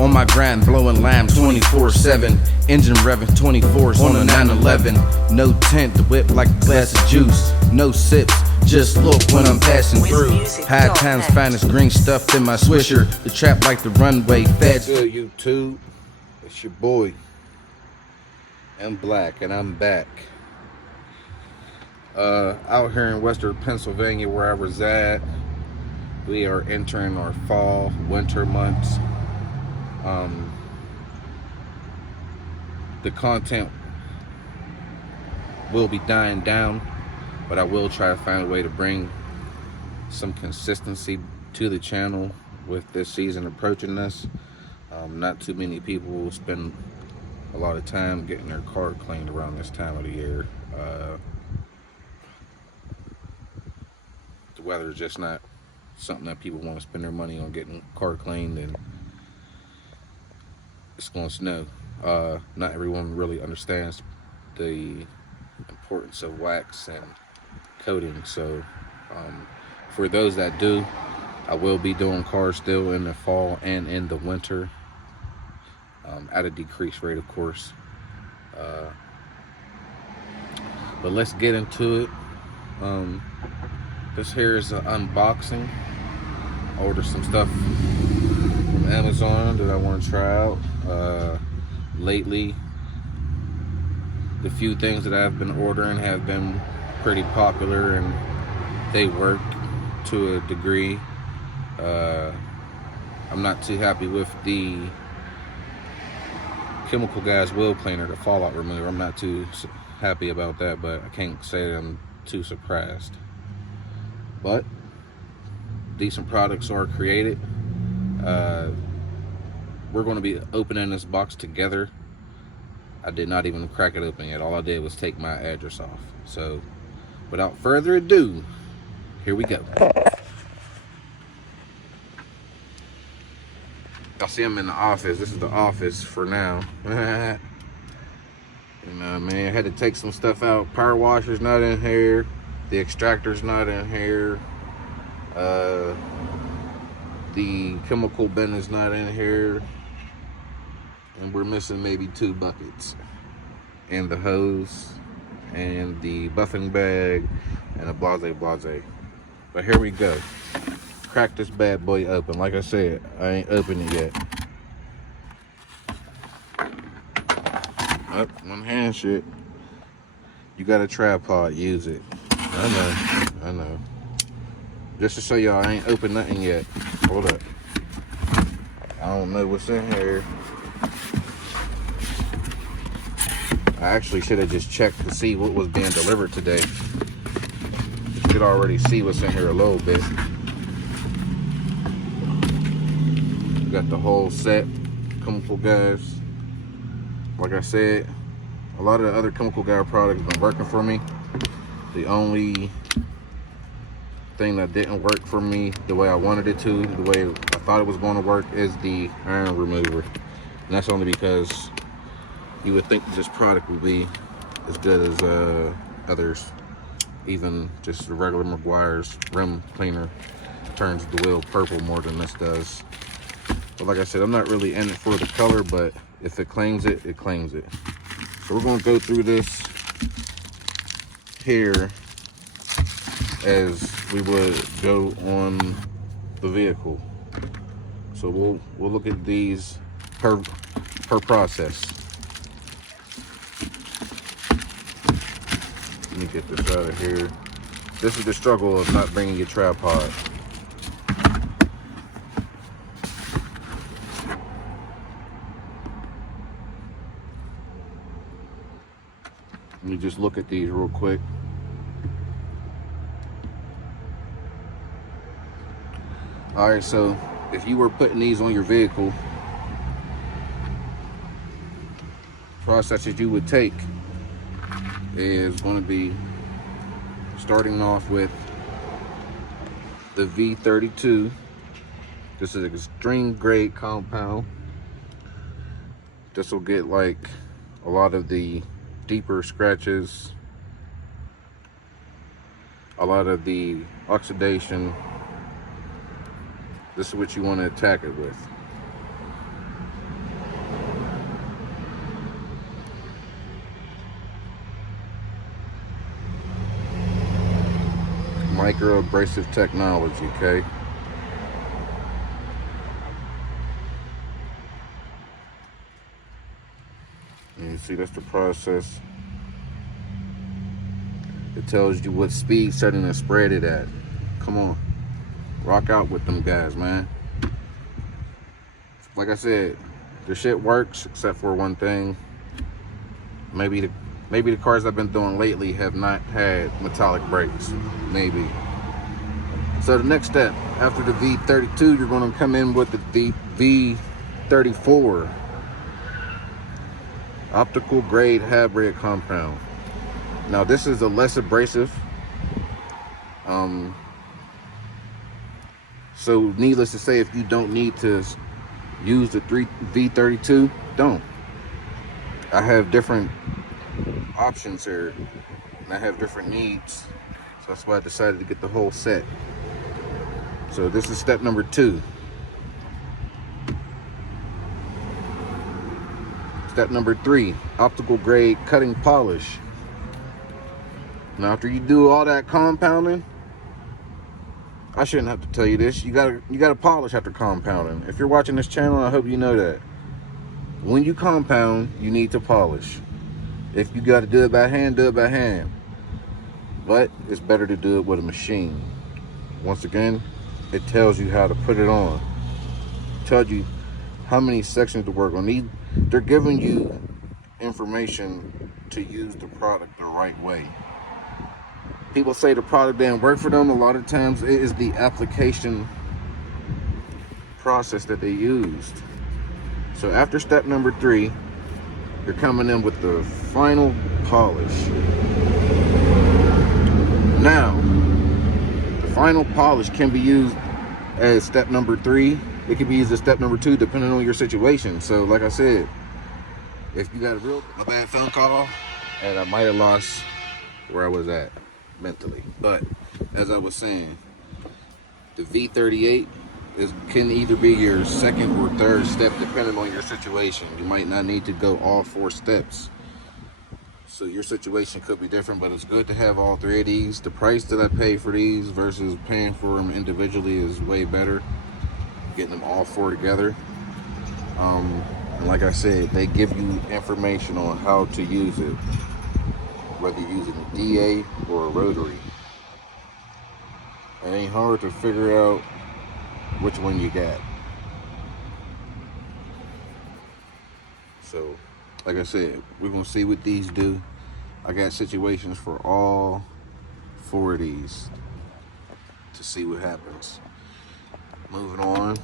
On my grind, blowing lime 24/7. Engine revving 24s on a 911. No tint, the whip like a glass of juice. No sips, just look when I'm passing through. High times, finest green stuffed in my swisher. The trap like the runway, feds. Good YouTube, it's your boy, M Black, and I'm back. Out here in Western Pennsylvania where I reside, we are entering our fall, winter months. The content will be dying down, but I will try to find a way to bring some consistency to the channel with this season approaching us. Not too many people will spend a lot of time getting their car cleaned around this time of the year. The weather is just not something that people want to spend their money on getting car cleaned, and it's going to snow. Not everyone really understands the importance of wax and coating, so for those that do, I will be doing cars still in the fall and in the winter, at a decreased rate, of course. But let's get into it. This here is an unboxing. I ordered some stuff from Amazon that I want to try out. Lately, the few things that I've been ordering have been pretty popular and they work to a degree. I'm not too happy with the Chemical Guys wheel cleaner, the fallout remover. I'm not too happy about that, but I can't say that I'm too surprised. But decent products are created. We're going to be opening this box together. I did not even crack it open yet. All I did was take my address off. So without further ado, here we go. Y'all see I'm in the office. This is the office for now. You know what I mean? I had to take some stuff out. Power washer's not in here. The extractor's not in here. The chemical bin is not in here. And we're missing maybe 2 buckets. And the hose. And the buffing bag. And a blase. But here we go. Crack this bad boy open. Like I said, I ain't opened it yet. Oh, one hand shit. You got a tripod, use it. I know. Just to show y'all, I ain't opened nothing yet. Hold up. I don't know what's in here. I actually should have just checked to see what was being delivered today. You could already see what's in here a little bit. We got the whole set, Chemical Guys. Like I said, a lot of the other Chemical Guy products been working for me. The only thing that didn't work for me the way I wanted it to, the way I thought it was going to work, is the iron remover. And that's only because you would think this product would be as good as others. Even just the regular Meguiar's rim cleaner turns the wheel purple more than this does. But like I said, I'm not really in it for the color, but if it claims it, it claims it. So we're going to go through this here as we would go on the vehicle. So we'll look at these per process. Let me get this out of here. This is the struggle of not bringing your tripod. Let me just look at these real quick. All right, so if you were putting these on your vehicle, process that you would take is going to be starting off with the V32. This is an extreme grade compound. This will get like a lot of the deeper scratches, a lot of the oxidation. This is what you want to attack it with. micro abrasive technology, okay? And you see that's the process. It tells you what speed setting to spread it at. Come on, rock out with them guys, man. Like I said, the shit works except for one thing. Maybe the cars I've been doing lately have not had metallic brakes. Maybe. So the next step after the V32, you're going to come in with the V34 optical grade hybrid compound. Now this is a less abrasive. So needless to say, if you don't need to use the V32, don't. I have different options here, and I have different needs, so that's why I decided to get the whole set. So this is step number 2. Step number 3, optical grade cutting polish. Now after you do all that compounding, I shouldn't have to tell you this, you gotta polish after compounding. If you're watching this channel, I hope you know that. When you compound, you need to polish. If you gotta do it by hand, do it by hand. But it's better to do it with a machine. Once again, it tells you how to put it on. It tells you how many sections to work on. They're giving you information to use the product the right way. People say the product didn't work for them. A lot of times it is the application process that they used. So after step number 3, you're coming in with the final polish. Now, the final polish can be used as step number 3. It can be used as step number 2, depending on your situation. So like I said, if you got a bad phone call, and I might have lost where I was at mentally. But as I was saying, the V38 can either be your second or third step depending on your situation. You might not need to go all 4 steps. So your situation could be different, but it's good to have all 3 of these. The price that I pay for these versus paying for them individually is way better. Getting them all 4 together. And like I said, they give you information on how to use it, whether you're using a DA or a rotary. It ain't hard to figure out which one you got. So, like I said, we're gonna see what these do. I got situations for all 4 of these to see what happens. Moving on,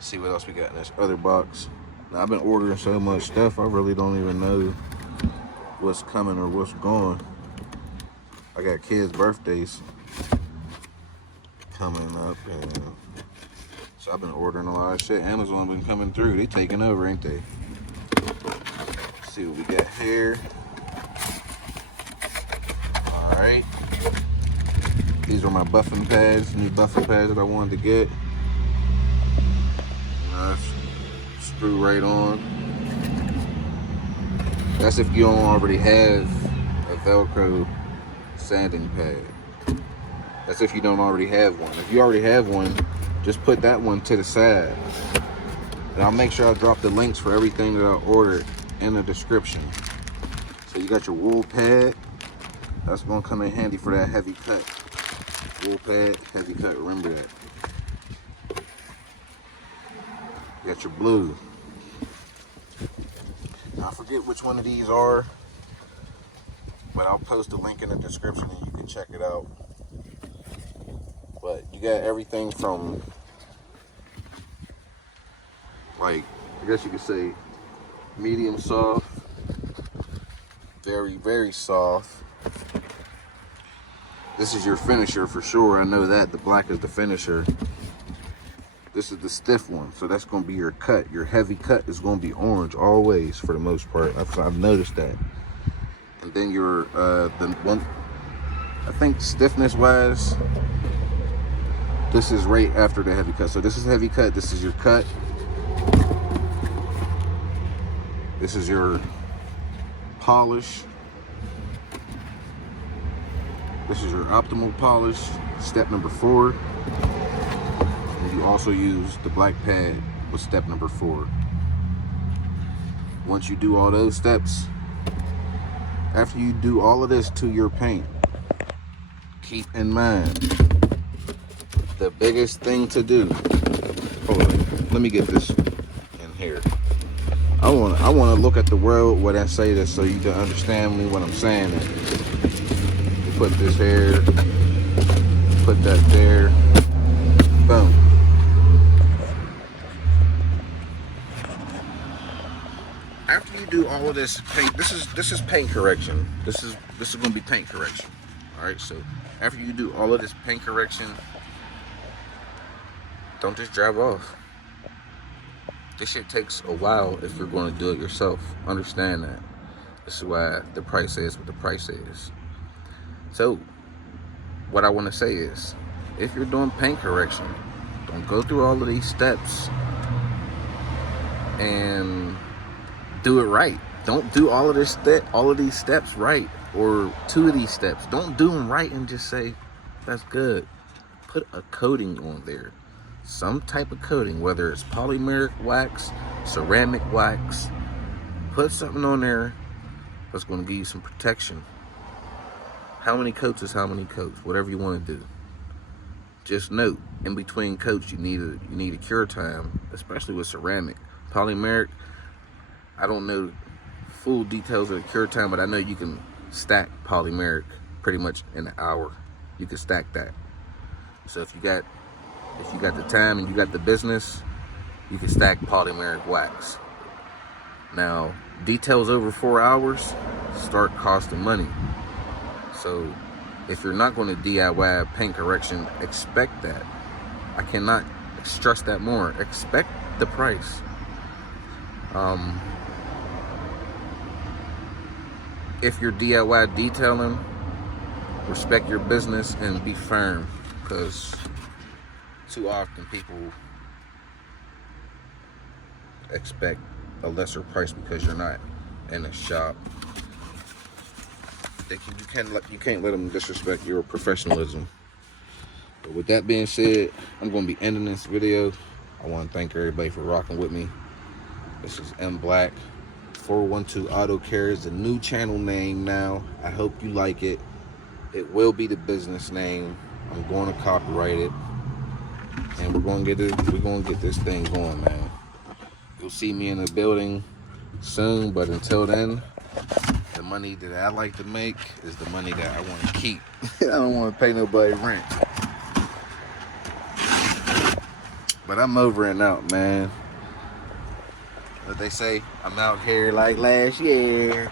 see what else we got in this other box. Now, I've been ordering so much stuff, I really don't even know what's coming or what's going. I got kids' birthdays coming up, and so I've been ordering a lot of shit. Amazon been coming through. They taking over, ain't they? Let's see what we got here. All right. These are my buffing pads, new buffing pads that I wanted to get. Screw right on. That's if you don't already have a Velcro sanding pad. That's if you don't already have one. If you already have one, just put that one to the side. And I'll make sure I drop the links for everything that I ordered in the description. So you got your wool pad. That's gonna come in handy for that heavy cut. Wool pad, heavy cut, remember that. You got your blue. Now, I forget which one of these are, but I'll post a link in the description and you can check it out. But you got everything from, like, I guess you could say medium soft, very, very soft. This is your finisher for sure. I know that. The black is the finisher. This is the stiff one, so that's going to be your cut. Your heavy cut is going to be orange always for the most part. I've noticed that. And then your the one, I think stiffness wise, this is right after the heavy cut. So this is heavy cut. This is your cut. This is your polish. This is your optimal polish, step number 4. And you also use the black pad with step number 4. Once you do all those steps, after you do all of this to your paint, keep in mind the biggest thing to do. Hold on, let me get this in here. I want to look at the world when I say this so you can understand me what I'm saying. You put this here, put that there, boom. After you do all of this paint, this is paint correction. This is going to be paint correction. All right, so after you do all of this paint correction, don't just drive off. This shit takes a while if you're going to do it yourself. Understand that. This is why the price is what the price is. So, what I want to say is, if you're doing paint correction, don't go through all of these steps and do it right. Don't do all of these steps right, or 2 of these steps. Don't do them right and just say, that's good. Put a coating on there. Some type of coating, whether it's polymeric wax, ceramic wax. Put something on there that's going to give you some protection. How many coats is how many coats, whatever you want to do. Just note, in between coats, you need a cure time, especially with ceramic. Polymeric, I don't know full details of the cure time, but I know you can stack polymeric pretty much in an hour. You can stack that. So if you got the time and you got the business, you can stack polymeric wax. Now, details over 4 hours start costing money. So if you're not going to DIY paint correction, expect that. I cannot stress that more. Expect the price. If you're DIY detailing, respect your business and be firm, because too often people expect a lesser price because you're not in a shop. You can't let them disrespect your professionalism. But with that being said, I'm going to be ending this video. I want to thank everybody for rocking with me. This is M Black. 412 Auto Care is the new channel name now. I hope you like it. It will be the business name. I'm going to copyright it, and we're going to get this thing going, man. You'll see me in the building soon, but until then, the money that I like to make is the money that I want to keep. I don't want to pay nobody rent. But I'm over and out, man. What they say, I'm out here like last year.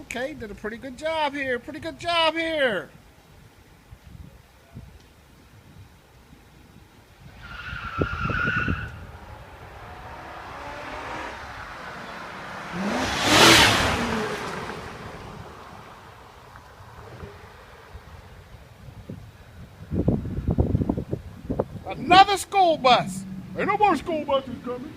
Okay, did a pretty good job here. Pretty good job here. Another school bus. Ain't no more school buses coming.